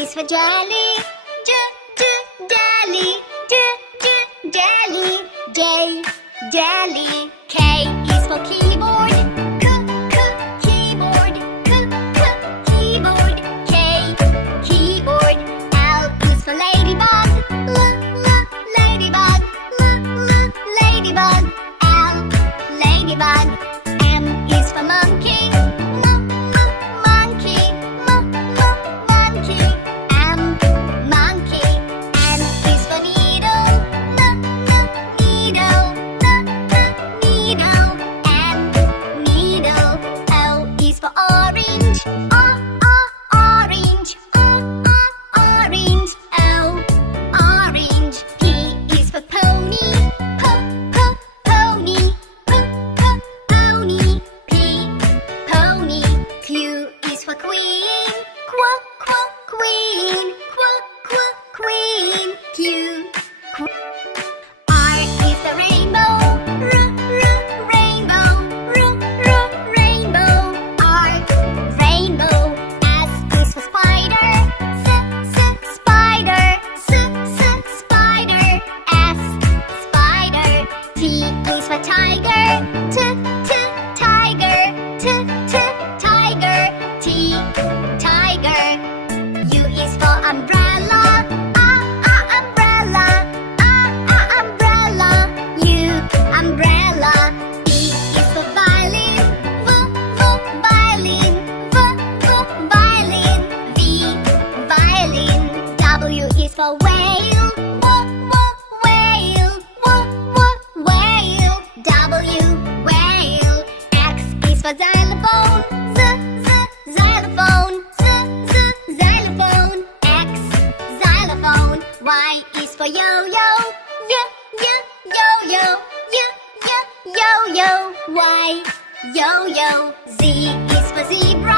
is for jelly. Jelly. Jelly. Jelly. K is for keyboard. Keyboard. Keyboard. K. Keyboard. L is for ladybug. Ladybug. Ladybug. L. Ladybug. M is for monkey. Monkey. Monkey. M. Monkey. N is for needle. Needle. Needle. N. Needle. O is for orange. Orange. Orange. O. Orange. P is for pony. Pony. Pony. P. Pony. Q is for queen. Queen. Queen. Q. R is the rainbow. Rainbow. Rainbow. R. Rainbow. S is for spider. Spider. Spider. S. Spider. T is for tiger. Tiger. Tiger. T. Tiger. U is for umbrella. Umbrella. Umbrella. U. Umbrella. V is for violin. Violin. Violin. V. Violin. W is for whale. Whale. Whale. W. Whale. X is for xylophone. Xylophone. Xylophone. X. Xylophone. Y is for yo-yo. Yo-yo. Yo-yo. Y. Yo-yo. Z is for zebra.